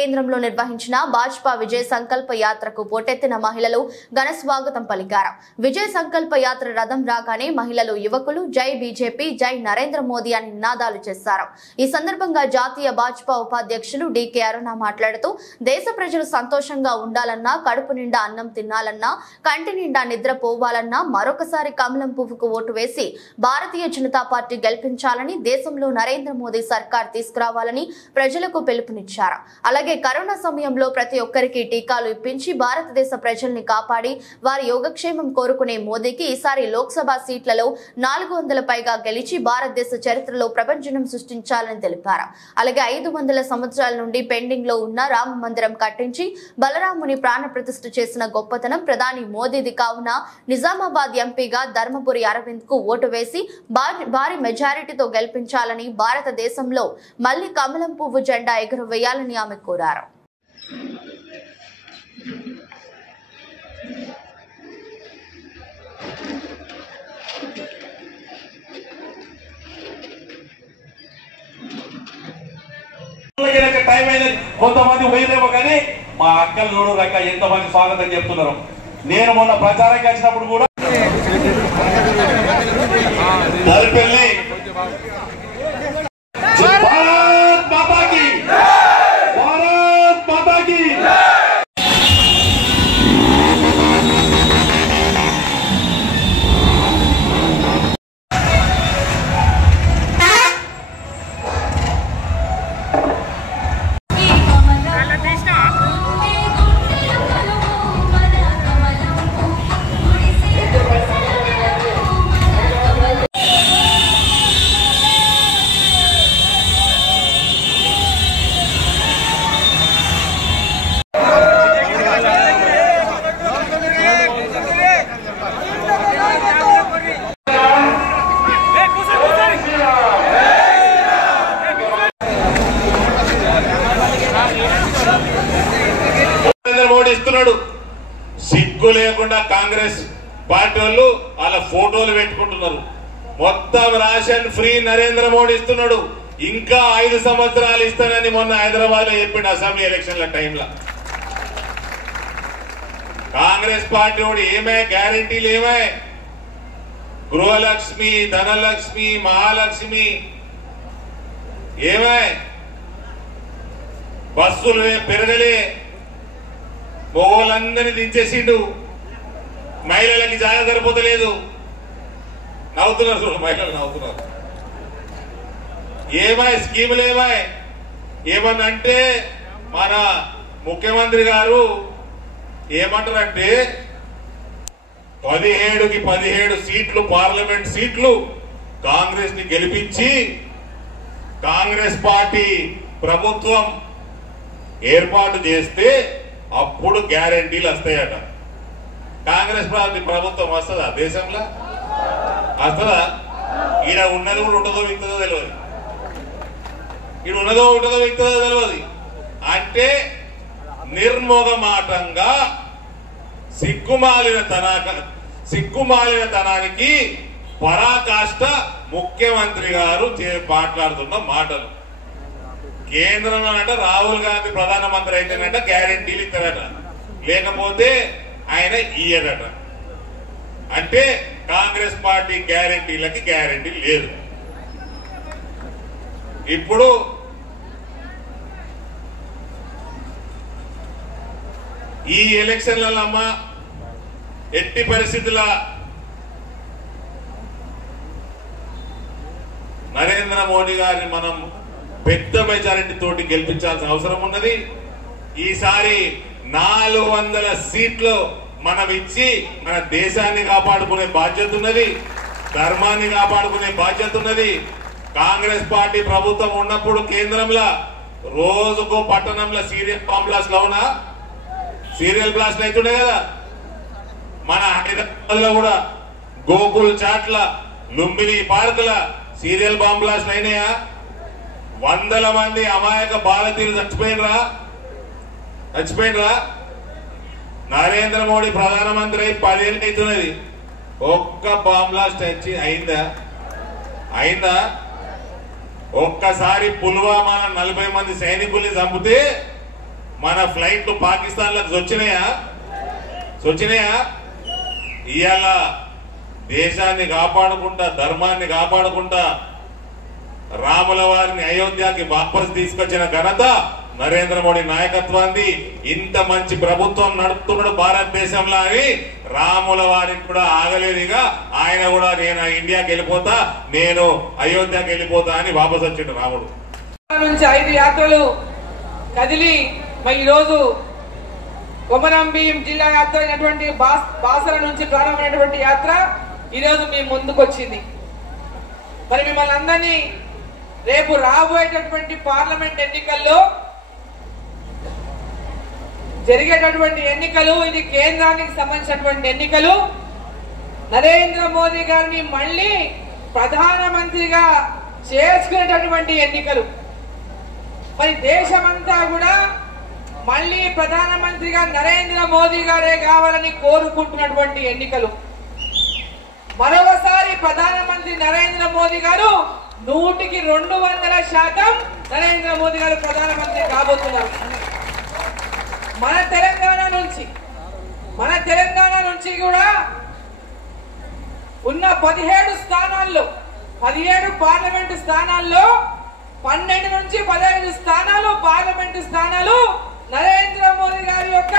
కేంద్రంలో నిర్వహించిన భాజపా విజయ సంకల్ప యాత్రకు పోటెత్తిన మహిళలు ఘన స్వాగతం పలికారు. విజయ సంకల్ప యాత్ర రథం రాగానే మహిళలు, యువకులు జై బీజేపీ, జై నరేంద్ర మోదీ అని నినాదాలు చేశారు. ఈ సందర్భంగా జాతీయ భాజపా ఉపాధ్యక్షులు డీకే అరుణ మాట్లాడుతూ, దేశ ప్రజలు సంతోషంగా ఉండాలన్నా, కడుపు నిండా అన్నం తినాలన్నా, కంటి నిండా నిద్ర పోవాలన్నా మరొకసారి కమలం పువ్వుకు ఓటు వేసి భారతీయ జనతా పార్టీ గెలిపించాలని, దేశంలో నరేంద్ర మోదీ సర్కార్ తీసుకురావాలని ప్రజలకు పిలుపునిచ్చారు. అలాగే కరోనా సమయంలో ప్రతి ఒక్కరికి టీకాలు ఇప్పించి భారతదేశ ప్రజల్ని కాపాడి వారి యోగక్షేమం కోరుకునే మోదీకి ఈసారి లోక్సభ సీట్లలో 400 పైగా గెలిచి భారతదేశ చరిత్రలో ప్రభంజనం సృష్టించాలని తెలిపారు. అలాగే 500 సంవత్సరాల నుండి పెండింగ్ లో ఉన్న రామ మందిరం కట్టించి బలరాముని ప్రాణ ప్రతిష్ఠ చేసిన గొప్పతనం ప్రధాని మోదీది కావున నిజామాబాద్ ఎంపీగా ధర్మపురి అరవింద్ కు ఓటు వేసి భారీ మెజారిటీతో గెలిపించాలని, భారతదేశంలో మళ్లీ కమలం పువ్వు జెండా ఎగురవేయాలని ఆమె కోరారు. కొంతమంది పోయినేమో కానీ మా అక్కలు చూడు రక ఎంతమంది స్వాగతం చెప్తున్నారు. నేను మొన్న ప్రచారంకి వచ్చినప్పుడు కూడా దరిపెల్లి భారత్ మాతాకి భారత్ మాతాకి ఇస్తున్నాడు. సిగ్గు లేకుండా కాంగ్రెస్ పార్టీ వాళ్ళు వాళ్ళ ఫోటోలు పెట్టుకుంటున్నారు. మొత్తం రేషన్ ఫ్రీ నరేంద్ర మోడీ ఇస్తున్నాడు. ఇంకా 5 సంవత్సరాలు ఇస్తానని మొన్న హైదరాబాద్ లో చెప్పిండు అసెంబ్లీ ఎలక్షన్ల టైంలో. కాంగ్రెస్ పార్టీ వాడు ఏమే గ్యారంటీలు ఏమే, గృహలక్ష్మి, ధనలక్ష్మి, మహాలక్ష్మి ఏమే, బస్సులు పెరగలే, మొగోళ్ళందరినీ దించేసిండు, మహిళలకి జాగా సరిపోతలేదు. నవ్వుతున్నారు చూడు, మహిళలు నవ్వుతున్నారు. ఏమాయ్ స్కీములు ఏమాయ్ ఏమన్నా అంటే మన ముఖ్యమంత్రి గారు ఏమంటారంటే 17కి 17 సీట్లు పార్లమెంట్ సీట్లు కాంగ్రెస్ ని గెలిపించి కాంగ్రెస్ పార్టీ ప్రభుత్వం ఏర్పాటు చేస్తే అప్పుడు గ్యారంటీలు వస్తాయట. కాంగ్రెస్ పార్టీ ప్రభుత్వం వస్తుందా దేశంలో? వస్తుందా? ఈడ ఉన్నది కూడా ఉంటుందో విక్తుందో తెలియదు, ఈడ ఉన్నదో ఉంటుందో విక్తుందో తెలియదు. అంటే నిర్మోగమాటంగా సిగ్గుమాలిన తనానికి పరాకాష్ట ముఖ్యమంత్రి గారు మాట్లాడుతున్న మాటలు. కేంద్రంలో అంటే రాహుల్ గాంధీ ప్రధానమంత్రి అయితేనంట గ్యారంటీలు ఇస్తారట, లేకపోతే ఆయన ఇయ్యడట. అంటే కాంగ్రెస్ పార్టీ గ్యారంటీలకి గ్యారంటీ లేదు. ఇప్పుడు ఈ ఎలక్షన్లలో అమ్మ ఎట్టి పరిస్థితుల నరేంద్ర మోడీ గారిని మనం పెద్ద మెజారిటీ తోటి గెలిపించాల్సిన అవసరం ఉన్నది. ఈసారి 400 సీట్లు మనం ఇచ్చి మన దేశాన్ని కాపాడుకునే బాధ్యత ఉన్నది, ధర్మాన్ని కాపాడుకునే బాధ్యత ఉన్నది. కాంగ్రెస్ పార్టీ ప్రభుత్వం ఉన్నప్పుడు కేంద్రంలో రోజుకో పట్టణంలో సీరియల్ బాంబ్ బ్లాస్ట్ లో ఉన్నా సీరియల్ బ్లాస్ట్ అవుతుండే కదా. మన హైదరాబాద్ లో కూడా గోకుల్ చాట్ల, లుంబిని పార్కుల సీరియల్ బాంబ్ బ్లాస్ట్ అయినాయా? 100 మంది అమాయక భారతీయులు చచ్చిపోయినరా? నరేంద్ర మోడీ ప్రధానమంత్రి అయి 10 ఏళ్ళు అవుతున్నది. ఒక్క బాంబ్ బ్లాస్ట్ అయిందా? ఒక్కసారి పుల్వామా 40 మంది సైనికుల్ని చంపితే మన ఫ్లైట్లు పాకిస్తాన్లకు వచ్చినాయా ఇవాళ దేశాన్ని కాపాడుకుంటా ధర్మాన్ని కాపాడుకుంటా రాముల వారిని అయోధ్యకి వాపస్ తీసుకొచ్చిన ఘనత నరేంద్ర మోడీ నాయకత్వాన్ని. ఇంత మంచి ప్రభుత్వం నడుపుతున్నాడు భారతదేశంలో అని రాముల వారికి కూడా ఆగలేదుగా. ఆయన కూడా నేను ఇండియాకి వెళ్ళిపోతా, నేను అయోధ్యకి వెళ్ళిపోతా అని వాపస్ వచ్చిండు రాముడు. నుంచి 5 యాత్రలు కదిలి మరి ఈరోజు కొమరంభీం జిల్లా యాత్ర అయినటువంటి బాసర నుంచి ప్రారంభమైనటువంటి యాత్ర ఈరోజు మీ ముందుకు వచ్చింది. మరి మిమ్మల్ని అందరినీ రేపు రాబోయేటటువంటి పార్లమెంట్ ఎన్నికల్లో జరిగేటటువంటి ఎన్నికలు, ఇది కేంద్రానికి సంబంధించినటువంటి ఎన్నికలు, నరేంద్ర మోదీ గారిని మళ్ళీ ప్రధానమంత్రిగా చేసుకునేటటువంటి ఎన్నికలు. మరి దేశమంతా కూడా మళ్ళీ ప్రధానమంత్రిగా నరేంద్ర మోదీ గారే కావాలని కోరుకుంటున్నటువంటి ఎన్నికలు. మరొకసారి ప్రధానమంత్రి నరేంద్ర మోదీ గారు 100% నరేంద్ర మోదీ గారు ప్రధానమంత్రి కాబోతున్నారు. మన తెలంగాణ నుంచి కూడా ఉన్న 17 స్థానాల్లో 17 పార్లమెంటు స్థానాల్లో 12 నుంచి 15 స్థానాలు పార్లమెంటు స్థానాలు నరేంద్ర మోదీ గారి యొక్క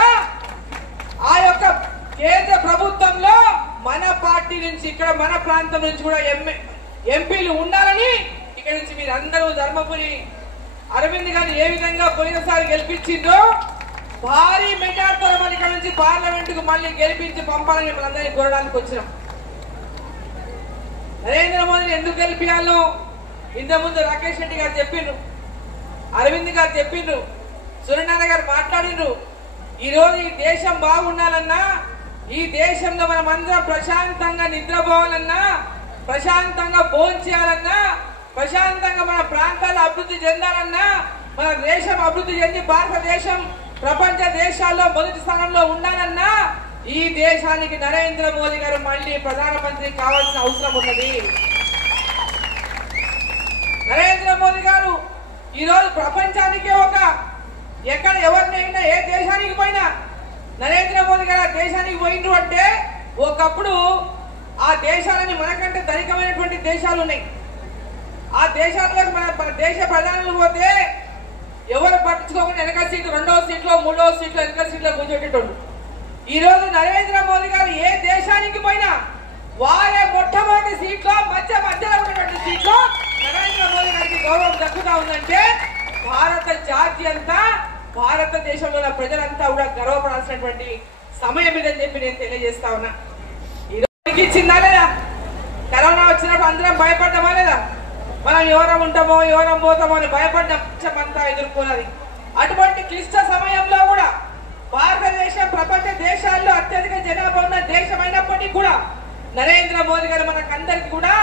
కేంద్ర ప్రభుత్వంలో మన పార్టీ నుంచి, ఇక్కడ మన ప్రాంతం నుంచి కూడా ఎంపీలు ఉండాలని ఇక్కడ నుంచి మీరు అందరూ ధర్మపురి అరవింద్ గారిని ఏ విధంగా పోయినసారి గెలిపించిందో భారీ మెజార్టీతో మనం ఇక్కడ నుంచి పార్లమెంటుకు మళ్ళీ గెలిపించి పంపాలని మనందరినీ కోరడానికి వచ్చినాం. నరేంద్ర మోదీని ఎందుకు గెలిపించాలో ఇంతకుముందు రాకేష్ రెడ్డి గారు చెప్పిండ్రు, అరవింద్ గారు చెప్పిండ్రు, సూర్యనారాయణ గారు మాట్లాడిండ్రు. ఈరోజు ఈ దేశం బాగుండాలన్నా, ఈ దేశంలో మనం అందరం ప్రశాంతంగా నిద్రపోవాలన్నా, ప్రశాంతంగా భోంచేయాలన్నా, ప్రశాంతంగా మన ప్రాంతాలు అభివృద్ధి చెందాలన్నా, మన దేశం అభివృద్ధి చెంది భారతదేశం ప్రపంచ దేశాల్లో మొదటి స్థానంలో ఉండాలన్నా ఈ దేశానికి నరేంద్ర మోదీ గారు మళ్ళీ ప్రధానమంత్రి కావాల్సిన అవసరం ఉన్నది. నరేంద్ర మోదీ గారు ఈరోజు ప్రపంచానికే ఎక్కడ ఎవరినైనా ఏ దేశానికి పోయినా నరేంద్ర మోదీ గారు ఆ దేశానికి పోయిండ్రు అంటే ఒకప్పుడు ఆ దేశాలని మనకంటే ధనికమైనటువంటి దేశాలు ఉన్నాయి. ఆ దేశాలకు మన దేశ ప్రధానులు పోతే ఎవరు పట్టించుకోకుండా వెనక సీట్లు, 2వ సీట్లో 3వ సీట్లో వెనక సీట్లో కూర్చోటోళ్ళు. ఈ రోజు నరేంద్ర మోదీ గారు ఏ దేశానికి పోయినా వారే మొట్టమొదటి సీట్లో మధ్యలో ఉన్నటువంటి సీట్లో నరేంద్ర మోదీ గారికి గౌరవం దక్కుతా ఉందంటే భారత జాతి అంతా, భారతదేశంలో ఉన్న ప్రజలంతా కూడా గర్వపడాల్సినటువంటి సమయం ఇదని చెప్పి నేను తెలియజేస్తా ఉన్నా. ఈ రోజుకి ఇచ్చిందా లేదా? కరోనా వచ్చినప్పుడు అందరం భయపడ్డామా లేదా? మనం ఎవరం ఉంటామో ఎవరం పోతామో అని భయపడ్డం అంతా ఎదుర్కొన్నది. అటువంటి క్లిష్ట సమయంలో కూడా భారతదేశం ప్రపంచ దేశాల్లో అత్యధిక జనాభా ఉన్న దేశం అయినప్పటికీ కూడా నరేంద్ర మోదీ గారు మనకందరికి కూడా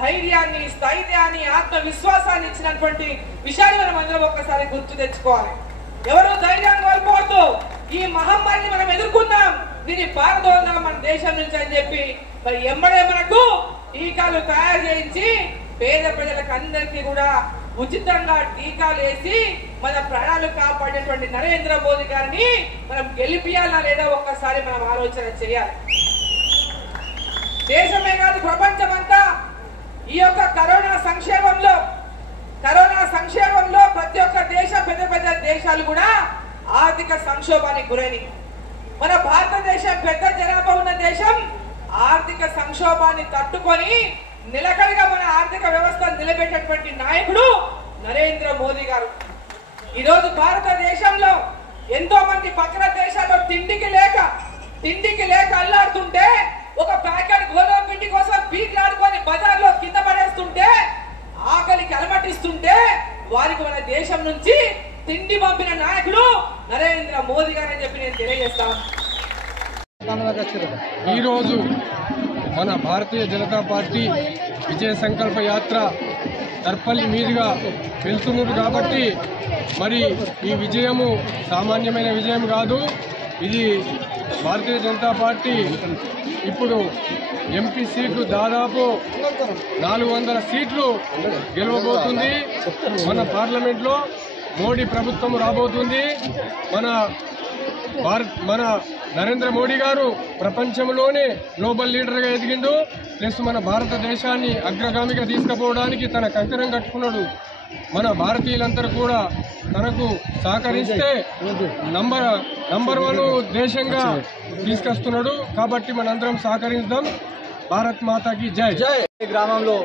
ధైర్యాన్ని, స్థైర్యాన్ని, ఆత్మవిశ్వాసాన్ని ఇచ్చినటువంటి విషయాన్ని మనం అందరం ఒక్కసారి గుర్తు తెచ్చుకోవాలి. ఎవరు ధైర్యాన్ని కోల్పోవద్దు. ఈ మహమ్మారిని మనం ఎదుర్కొందాం, దీన్ని పారదోద్దాం మన దేశం నుంచి అని చెప్పి మరి ఎమ్మడే మనకు టీకాలు తయారు చేయించి పేద ప్రజలకు అందరికీ కూడా ఉచితంగా టీకాలు వేసి మన ప్రాణాలు కాపాడేటువంటి నరేంద్ర మోదీ గారిని మనం గెలిపియాలా లేదా ఒక్కసారి మనం ఆలోచన చేయాలి. దేశమే కాదు ప్రపంచమంతా ఈ యొక్క కరోనా సంక్షేమంలో ప్రతి ఒక్క దేశం, పెద్ద దేశాలు కూడా ఆర్థిక సంక్షోభానికి గురైనవి. మన భారతదేశం పెద్ద జనాభా ఉన్న దేశం ఆర్థిక సంక్షోభాన్ని తట్టుకొని నిలకడగా మన ఆర్థిక వ్యవస్థను నిలబెట్టేటువంటి నాయకుడు నరేంద్ర మోదీ గారు. ఈరోజు భారతదేశంలో ఎంతో మంది పక్కన దేశాల్లో తిండికి లేక అల్లాడుతుంటే, ఒక ప్యాకెట్ గోధుమ పిండి కోసం పీకులాడుకొని బజార్లో కింద పడేస్తుంటే, ఆకలికి అలమటిస్తుంటే వారికి మన దేశం నుంచి తిండి పంపిన నాయకుడు నరేంద్ర మోదీ గారు అని చెప్పి నేను తెలియజేస్తాను. ఈరోజు మన భారతీయ జనతా పార్టీ విజయ సంకల్ప యాత్ర తర్పల్లి మీదుగా వెళ్తున్నారు కాబట్టి మరి ఈ విజయము సామాన్యమైన విజయం కాదు. ఇది భారతీయ జనతా పార్టీ ఇప్పుడు ఎంపీ సీట్లు దాదాపు 400 సీట్లు గెలవబోతుంది. మన పార్లమెంట్లో మోడీ ప్రభుత్వం రాబోతుంది. మన నరేంద్ర మోడీ గారు ప్రపంచంలోనే గ్లోబల్ లీడర్గా ఎదిగిండు. ప్లస్ మన భారతదేశాన్ని అగ్రగామిగా తీసుకుపోవడానికి తన కంకణం కట్టుకున్నాడు. మన భారతీయులందరూ కూడా తనకు సహకరిస్తే నంబర్ 1 దేశంగా తీసుకొస్తున్నాడు. కాబట్టి మనందరం సహకరిద్దాం. భారత్ మాతాకి జై. గ్రామంలో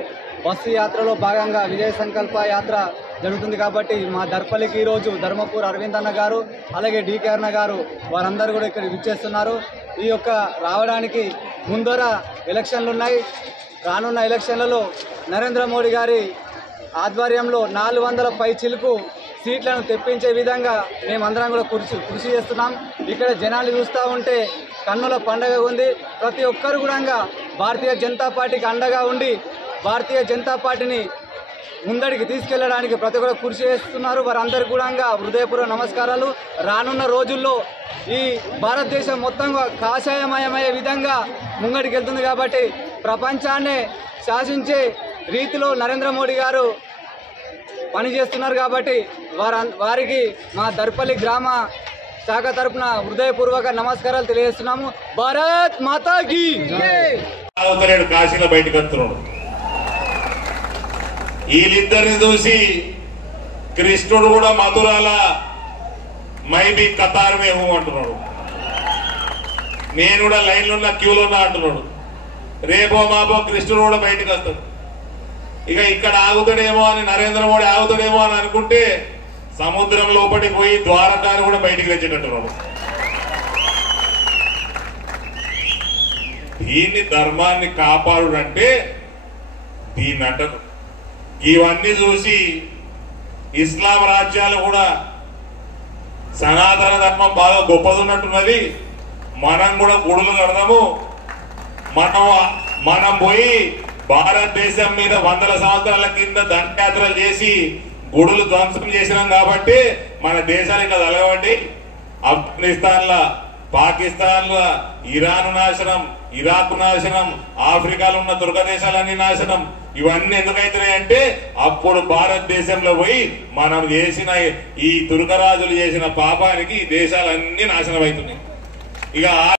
బస్సు యాత్రలో భాగంగా విజయ సంకల్ప యాత్ర జరుగుతుంది. కాబట్టి మా దర్పల్లికి ఈరోజు ధర్మపూర్ అరవింద్ అన్న గారు అలాగే డీకే అన్న గారు వారందరూ కూడా ఇక్కడ విచ్చేస్తున్నారు. ఈ యొక్క రావడానికి ముందర ఎలక్షన్లు ఉన్నాయి. రానున్న ఎలక్షన్లలో నరేంద్ర మోడీ గారి ఆధ్వర్యంలో 400 పై చిలుకు సీట్లను తెప్పించే విధంగా మేమందరం కూడా కృషి చేస్తున్నాం. ఇక్కడ జనాలు చూస్తూ ఉంటే కన్నుల పండగ ఉంది. ప్రతి ఒక్కరు కూడా భారతీయ జనతా పార్టీకి అండగా ఉండి భారతీయ జనతా పార్టీని ముందడికి తీసుకెళ్లడానికి ప్రతి ఒక్కరు కృషి చేస్తున్నారు. వారందరికీ కూడా హృదయపూర్వక నమస్కారాలు. రానున్న రోజుల్లో ఈ భారతదేశం మొత్తంగా కాషాయమయమయ్యే విధంగా ముంగడికి వెళ్తుంది. కాబట్టి ప్రపంచాన్నే శాసించే రీతిలో నరేంద్ర మోడీ గారు పనిచేస్తున్నారు. కాబట్టి వారికి మా దర్పల్లి గ్రామ శాఖ తరపున హృదయపూర్వక నమస్కారాలు తెలియజేస్తున్నాము. భారత్ మాతాకి కాశీలో బయటకు వస్తున్నాడు. వీళ్ళిద్దరిని చూసి కృష్ణుడు కూడా మధురాల మైబీ కతార్ మేము అంటున్నాడు. నేను కూడా లైన్లో ఉన్న క్యూలో ఉన్నా అంటున్నాడు. రేపో మాపో కృష్ణుడు కూడా బయటకు వస్తాడు. ఇక ఇక్కడ ఆగుతాడేమో అని నరేంద్ర మోడీ ఆగుతాడేమో అని అనుకుంటే సముద్రం లోపలికి పోయి ద్వారకాను కూడా బయటికి తెచ్చేటట్టున్నాడు. దీన్ని ధర్మాన్ని కాపాడుడంటే దీన్ని అంటారు. ఇవన్నీ చూసి ఇస్లాం రాజ్యాలు కూడా సనాతన ధర్మం బాగా గొప్పదున్నట్టున్నది. మనం కూడా గుడులు కడదాము. మనం పోయి భారతదేశం మీద 100 సంవత్సరాల కింద దండయాత్రలు చేసి గుడులు ధ్వంసం చేసినాం. కాబట్టి మన దేశాలు ఇంకా తలగబట్టి ఆఫ్ఘనిస్తాన్ లా, పాకిస్తాన్ లా, ఇరాన్ నాశనం, ఇరాక్ నాశనం, ఆఫ్రికాలో ఉన్న తుర్క దేశాలన్నీ నాశనం. ఇవన్నీ ఎందుకైతున్నాయంటే అప్పుడు భారతదేశంలో పోయి మనం చేసిన ఈ తుర్కరాజులు చేసిన పాపానికి దేశాలన్నీ నాశనం అవుతున్నాయి. ఇక